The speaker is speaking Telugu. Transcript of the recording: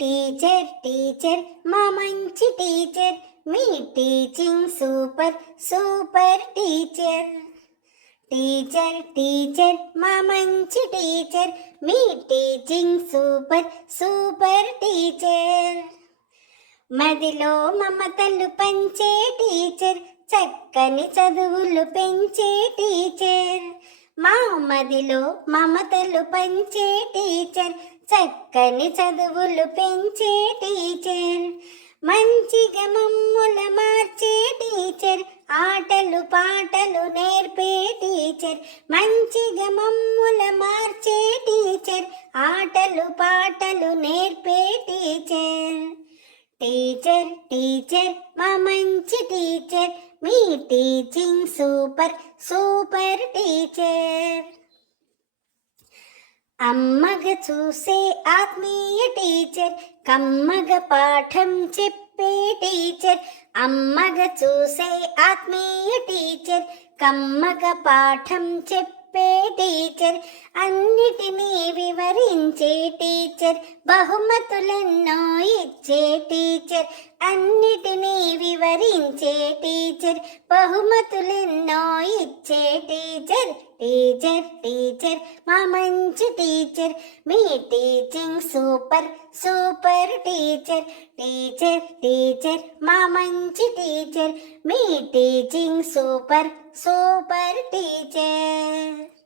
టీచర్ టీచర్ మా మంచి టీచర్, మీ teaching super super teacher. Teacher teacher మా మంచి టీచర్, మీ టీచింగ్ సూపర్ సూపర్ టీచర్. మదిలో మమతలు పంచే టీచర్, చక్కని చదువులు పెంచే టీచర్. మా మదిలో మమతలు పంచే టీచర్, చక్కని చదువులు పెంచే టీచర్. మంచిగా మమ్ముల మార్చే టీచర్, ఆటలు పాటలు నేర్పే టీచర్. మంచిగా మమ్ముల మార్చే టీచర్, ఆటలు పాటలు నేర్పే టీచర్. టీచర్ టీచర్ మా మంచి టీచర్, మీ టీచింగ్ సూపర్ సూపర్ టీచర్. అమ్మగా చూసే ఆత్మీయ టీచర్, కమ్మగ పాఠం చెప్పే టీచర్. అమ్మగా చూసే ఆత్మీయ టీచర్, కమ్మగ పాఠం చెప్పే టీచర్. అన్నిటినీ వివరించే టీచర్, బహుమతులెన్నో ఇచ్చే టీచర్. అన్నిటినీ వివరించే టీచర్, బహుమతులెన్నో ఇచ్చే టీచర్. టీచర్ టీచర్ మా మంచి టీచర్, మీ teaching super super teacher. Teacher teacher మా మంచి టీచర్, మీ టీచింగ్ సూపర్ సూపర్ టీచర్.